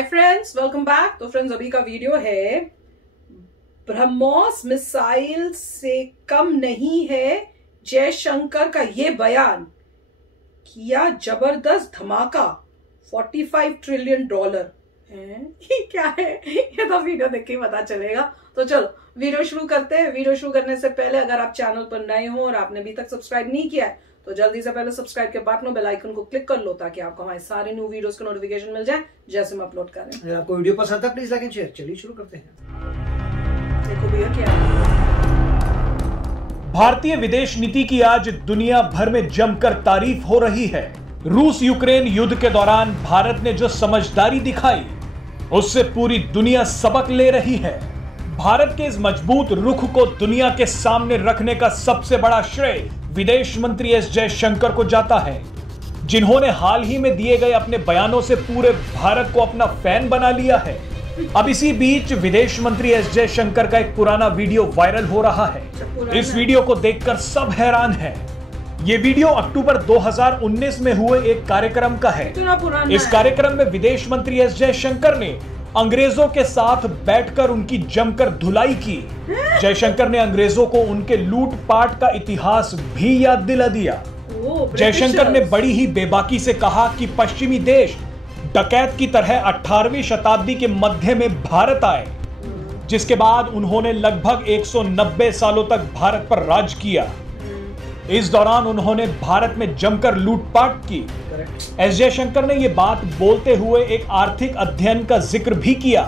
Hi friends, welcome back. तो friends, अभी का वीडियो है ब्रह्मोस मिसाइल से कम नहीं है जयशंकर का ये बयान, किया जबरदस्त धमाका, $45 ट्रिलियन है। ये क्या है, ये तो वीडियो देख के पता चलेगा। तो चलो वीडियो शुरू करते हैं। वीडियो शुरू करने से पहले अगर आप चैनल पर नए हो और आपने अभी तक सब्सक्राइब नहीं किया है तो जल्दी से पहले सब्सक्राइब के बटन बेल आइकन को क्लिक कर लो ताकि आपको हमारे सारे न्यू वीडियोस के नोटिफिकेशन मिल जाए जैसे हम अपलोड करें। अगर आपको वीडियो पसंद है प्लीज लाइक एंड शेयर। चलिए शुरू करते हैं। देखो भैया क्या भारतीय विदेश नीति की आज दुनिया भर में जमकर तारीफ हो रही है। रूस यूक्रेन युद्ध के दौरान भारत ने जो समझदारी दिखाई उससे पूरी दुनिया सबक ले रही है। भारत के इस मजबूत रुख को दुनिया के सामने रखने का सबसे बड़ा श्रेय विदेश मंत्री एस जयशंकर को जाता है, जिन्होंने हाल ही में दिए गए अपने बयानों से पूरे भारत को अपना फैन बना लिया है। अब इसी बीच विदेश मंत्री एस जयशंकर का एक पुराना वीडियो वायरल हो रहा है। इस वीडियो को देखकर सब हैरान हैं। ये वीडियो अक्टूबर 2019 में हुए एक कार्यक्रम का है। इस कार्यक्रम में विदेश मंत्री एस जयशंकर ने अंग्रेजों के साथ बैठकर उनकी जमकर धुलाई की। जयशंकर ने अंग्रेजों को उनके लूटपाट का इतिहास भी याद दिला दिया। जयशंकर ने बड़ी ही बेबाकी से कहा कि पश्चिमी देश डकैत की तरह 18वीं शताब्दी के मध्य में भारत आए, जिसके बाद उन्होंने लगभग 190 सालों तक भारत पर राज किया। इस दौरान उन्होंने भारत में जमकर लूटपाट की। एस जयशंकर ने यह बात बोलते हुए एक आर्थिक अध्ययन का जिक्र भी किया।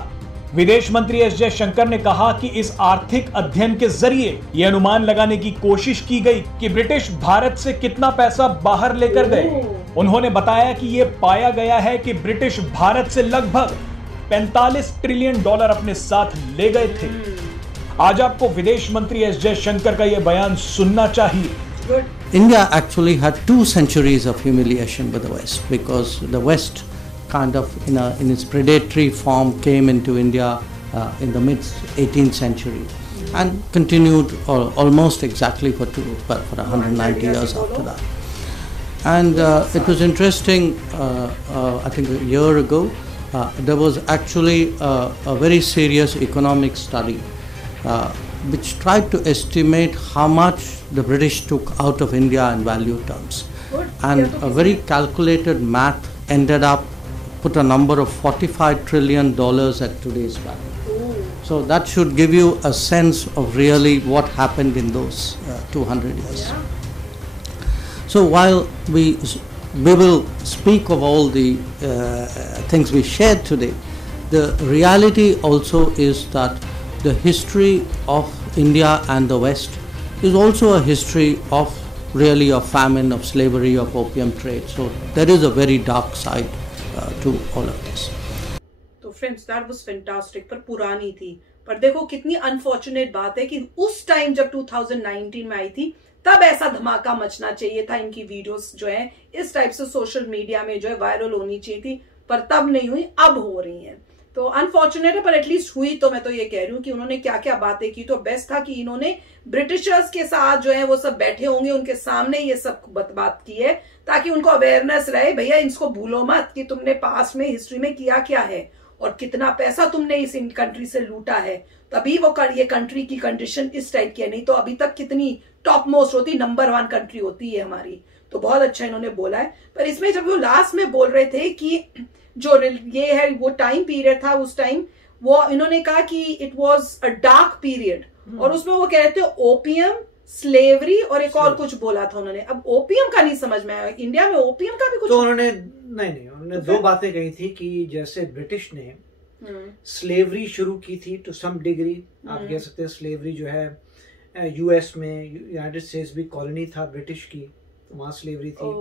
विदेश मंत्री एस जयशंकर ने कहा कि इस आर्थिक अध्ययन के जरिए यह अनुमान लगाने की कोशिश की गई कि ब्रिटिश भारत से कितना पैसा बाहर लेकर गए। उन्होंने बताया कि यह पाया गया है कि ब्रिटिश भारत से लगभग $45 ट्रिलियन अपने साथ ले गए थे। आज आपको विदेश मंत्री एस जयशंकर का यह बयान सुनना चाहिए। India actually had 2 centuries of humiliation with the West, because the West kind of in its predatory form came into India in the mid 18th century and continued almost exactly for 190 years after that. And it was interesting, I think a year ago there was actually a very serious economic study which tried to estimate how much the British took out of India in value terms. And a very calculated math ended up, put a number of $45 trillion at today's value. So that should give you a sense of really what happened in those 200 years. So while we will speak of all the things we shared today, the reality also is that the history of India and the West is also a history of really of famine, of slavery, of opium trade. So there is a very dark side to all of this. तो friends, that was fantastic, पर पुरानी थी। पर देखो कितनी unfortunate बात है कि उस टाइम जब 2019 में आई थी तब ऐसा धमाका मचना चाहिए था। इनकी वीडियोस जो है इस टाइप से सोशल मीडिया में जो है वायरल होनी चाहिए थी, पर तब नहीं हुई, अब हो रही है। तो अनफॉर्चुनेट है, पर एटलीस्ट हुई। तो मैं तो ये कह रही हूँ कि उन्होंने क्या क्या बातें की। तो बेस्ट था कि इन्होंने ब्रिटिशर्स के साथ जो है वो सब बैठे होंगे, उनके सामने ये सब बात की है ताकि उनको अवेयरनेस रहे, भैया इसको भूलो मत कि तुमने पास्ट में हिस्ट्री में किया क्या है और कितना पैसा तुमने इस कंट्री से लूटा है। तभी वो ये कंट्री की कंडीशन इस टाइप की है, नहीं तो अभी तक कितनी टॉप मोस्ट होती, नंबर 1 कंट्री होती है हमारी। तो बहुत अच्छा इन्होंने बोला है। पर इसमें जब वो लास्ट में बोल रहे थे कि जो ये है वो टाइम पीरियड था, उस टाइम वो इन्होंने कहा कि it was a dark period, और उसमें वो कह रहे थे ओपियम, स्लेवरी और एक और कुछ बोला था उन्होंने। अब ओपियम का नहीं समझ में आया, इंडिया में ओपियम का भी कुछ। तो उन्होंने उन्होंने 2 बातें कही थी कि जैसे ब्रिटिश ने स्लेवरी शुरू की थी टू सम डिग्री, आप कह सकते हैं स्लेवरी जो है यूएस में, यूनाइटेड स्टेट्स भी कॉलोनी था ब्रिटिश की, तो वहां स्लेवरी थी।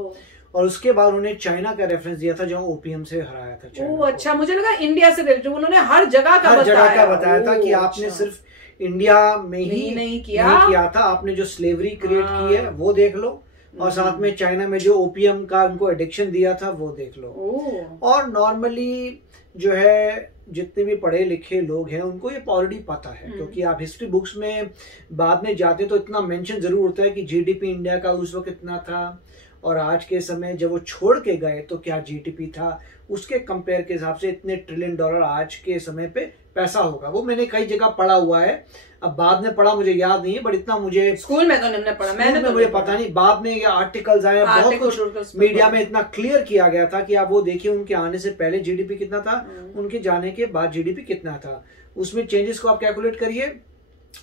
और उसके बाद उन्होंने चाइना का रेफरेंस दिया था जहाँ ओपियम से हराया था चाइना। ओह अच्छा, मुझे लगा इंडिया से रिलेटेड। उन्होंने हर जगह का बताया था कि आपने सिर्फ इंडिया में ही नहीं किया था, आपने जो स्लेवरी क्रिएट की है वो देख लो, और साथ में चाइना में जो ओपियम का उनको एडिक्शन दिया था वो देख लो। और नॉर्मली जो है जितने भी पढ़े लिखे लोग हैं उनको ये ऑलरेडी पता है, क्योंकि आप हिस्ट्री बुक्स में बाद में जाते तो इतना मेंशन जरूर होता है कि जीडीपी इंडिया का उस वक्त इतना था, और आज के समय जब वो छोड़ के गए तो क्या जीडीपी था, उसके कंपेयर के हिसाब से इतने $1 ट्रिलियन आज के समय पे पैसा होगा। वो मैंने कई जगह पढ़ा हुआ है, अब बाद में पढ़ा मुझे याद नहीं है, बट इतना मुझे स्कूल में तो नहीं पढ़ा, मैंने तो मुझे पता नहीं, बाद में ये आर्टिकल्स आए, बहुत कुछ मीडिया में इतना क्लियर किया गया था कि आप वो देखिए उनके आने से पहले जीडीपी कितना था, उनके जाने के बाद जीडीपी कितना था, उसमें चेंजेस को आप कैलकुलेट करिए,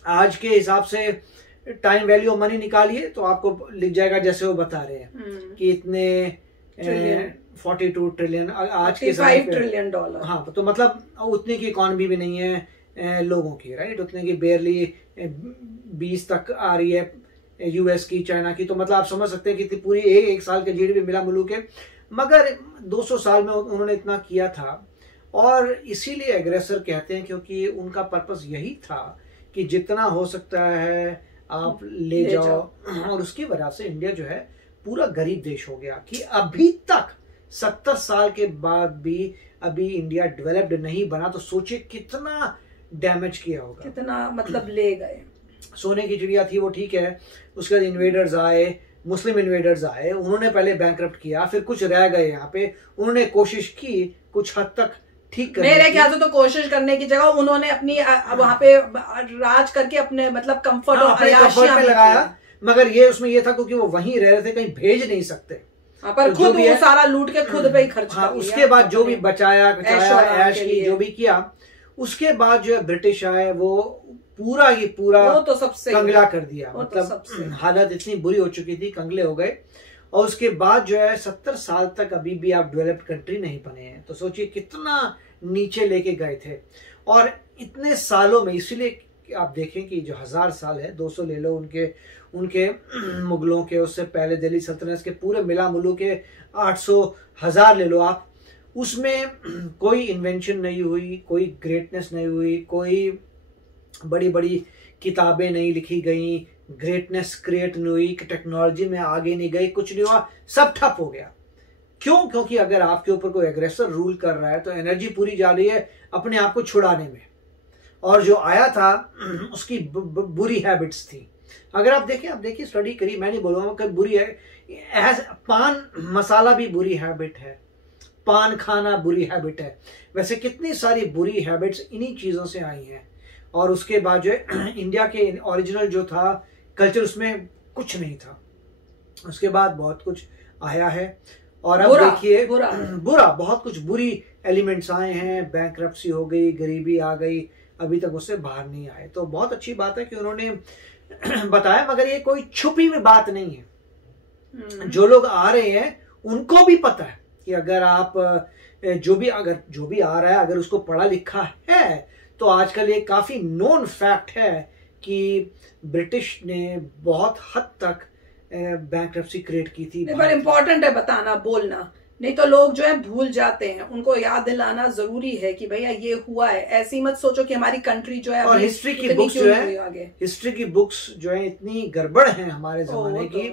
आज के हिसाब से टाइम वैल्यू ऑफ मनी निकालिए तो आपको लिख जाएगा जैसे वो बता रहे हैं कि इतने 42 ट्रिलियन आज के समय $5 ट्रिलियन। हाँ, तो मतलब उतने की इकॉनमी भी नहीं है लोगों की, राइट, उतने की बेयरली 20 तक आ रही है यूएस की, चाइना की, तो मतलब आप समझ सकते हैं कि पूरी एक साल के जीडीपी मिला मुलू के, मगर 200 साल में उन्होंने इतना किया था। और इसीलिए एग्रेसर कहते हैं क्योंकि उनका पर्पस यही था कि जितना हो सकता है आप ले जाओ। और उसकी वजह से इंडिया जो है पूरा गरीब देश हो गया कि अभी तक 70 साल के बाद भी अभी इंडिया डेवलप्ड नहीं बना, तो सोचिए कितना डैमेज किया होगा, कितना मतलब ले गए। सोने की चिड़िया थी वो ठीक है, उसके बाद इन्वेडर्स आए, मुस्लिम इन्वेडर्स आए, उन्होंने पहले बैंकरप्ट किया, फिर कुछ रह गए यहाँ पे, उन्होंने कोशिश की कुछ हद तक ठीक करने मेरे ख्याल से तो कोशिश करने की जगह उन्होंने अपनी वहां पे राज करके अपने मतलब कंफर्ट और अयाशियां में लगाया, मगर ये उसमें ये था क्योंकि वो वहीं रह रहे थे, कहीं भेज नहीं सकते, पर खुद वो सारा लूट के खुद पे ही खर्च कर लिया। उसके बाद जो भी बचाया ऐश की जो भी किया, उसके बाद जो ब्रिटिश आए वो पूरा ही पूरा वो तो सबसे कंगला कर दिया, मतलब हालत इतनी बुरी हो चुकी थी, कंगले हो गए। और उसके बाद जो है 70 साल तक अभी भी आप डेवलप्ड कंट्री नहीं बने हैं, तो सोचिए कितना नीचे लेके गए थे। और इतने सालों में, इसीलिए आप देखें कि जो 1000 साल है, 200 ले लो उनके मुगलों के, उससे पहले दिल्ली सल्तनत के, पूरे मिला मुलू के 800 1000 ले लो आप, उसमें कोई इन्वेंशन नहीं हुई, कोई ग्रेटनेस नहीं हुई, कोई बड़ी बड़ी किताबें नहीं लिखी गई, ग्रेटनेस क्रिएट नहीं हुई, टेक्नोलॉजी में आगे नहीं गई, कुछ नहीं हुआ, सब ठप हो गया। क्यों? क्योंकि अगर आपके ऊपर कोई एग्रेसर रूल कर रहा है तो एनर्जी पूरी जा रही है अपने आप को छुड़ाने में, और जो आया था उसकी बुरी हैबिट्स थी। अगर आप देखिए स्टडी करिए, मैं नहीं बोलूंगा कि बुरी है, पान मसाला भी बुरी हैबिट है, पान खाना बुरी हैबिट है, वैसे कितनी सारी बुरी हैबिट्स इन्हीं चीजों से आई हैं। और उसके बाद जो है इंडिया के ओरिजिनल जो था कल्चर, उसमें कुछ नहीं था, उसके बाद बहुत कुछ आया है। और अब देखिए बुरा बहुत कुछ बुरी एलिमेंट्स आए हैं, बैंकरप्सी हो गई, गरीबी आ गई, अभी तक उससे बाहर नहीं आए। तो बहुत अच्छी बात है कि उन्होंने बताया, मगर ये कोई छुपी हुई बात नहीं है। जो लोग आ रहे हैं उनको भी पता है कि अगर आप जो भी आ रहा है अगर उसको पढ़ा लिखा है तो आजकल ये काफी नोन फैक्ट है कि ब्रिटिश ने बहुत हद तक बैंकरप्सी क्रिएट की थी। पर इम्पोर्टेंट है बताना, बोलना, नहीं तो लोग जो है भूल जाते हैं, उनको याद दिलाना जरूरी है कि भैया ये हुआ है। ऐसी मत सोचो कि हमारी कंट्री जो है, और हिस्ट्री की बुक्स जो है, हिस्ट्री की बुक्स जो है इतनी गड़बड़ है हमारे जमाने की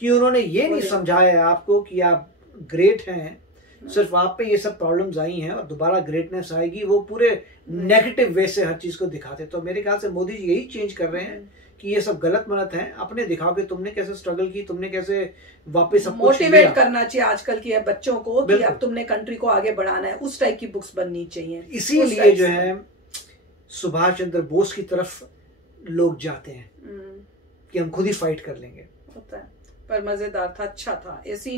कि उन्होंने ये नहीं समझाया आपको कि आप ग्रेट हैं, सिर्फ आप पे ये सब प्रॉब्लम्स आई हैं और दोबारा ग्रेटनेस आएगी, वो पूरे नेगेटिव वे से हर चीज को दिखाते। तो मेरे ख्याल से मोदी जी यही चेंज कर रहे हैं कि ये सब गलत मलत है, अपने दिखाओ कि तुमने कैसे स्ट्रगल की, तुमने कैसे वापस सब कुछ मोटिवेट करना चाहिए आजकल के बच्चों को कि अब तुमने कंट्री को आगे बढ़ाना है, उस टाइप की बुक्स बननी चाहिए। इसीलिए जो है सुभाष चंद्र बोस की तरफ लोग जाते हैं कि हम खुद ही फाइट कर लेंगे। होता है, पर मजेदार था, अच्छा था। ऐसी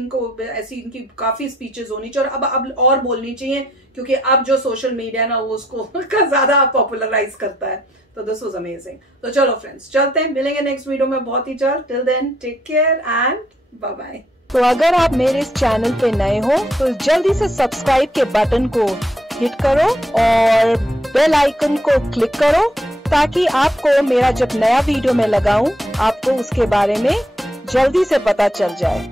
इनकी काफी स्पीचेस होनी चाहिए और अब और बोलनी चाहिए, क्योंकि अब जो सोशल मीडिया ना वो उसको ज्यादा पॉपुलराइज करता है। तो दिस वाज अमेजिंग। तो चलो फ्रेंड्स, चलते हैं, मिलेंगे नेक्स्ट वीडियो में बहुत ही जल्द। Till then take care and bye bye. तो अगर आप मेरे इस चैनल पे नए हो तो जल्दी से सब्सक्राइब के बटन को हिट करो और बेल आइकन को क्लिक करो, ताकि आपको मेरा जब नया वीडियो मैं लगाऊं आपको उसके बारे में जल्दी से पता चल जाए।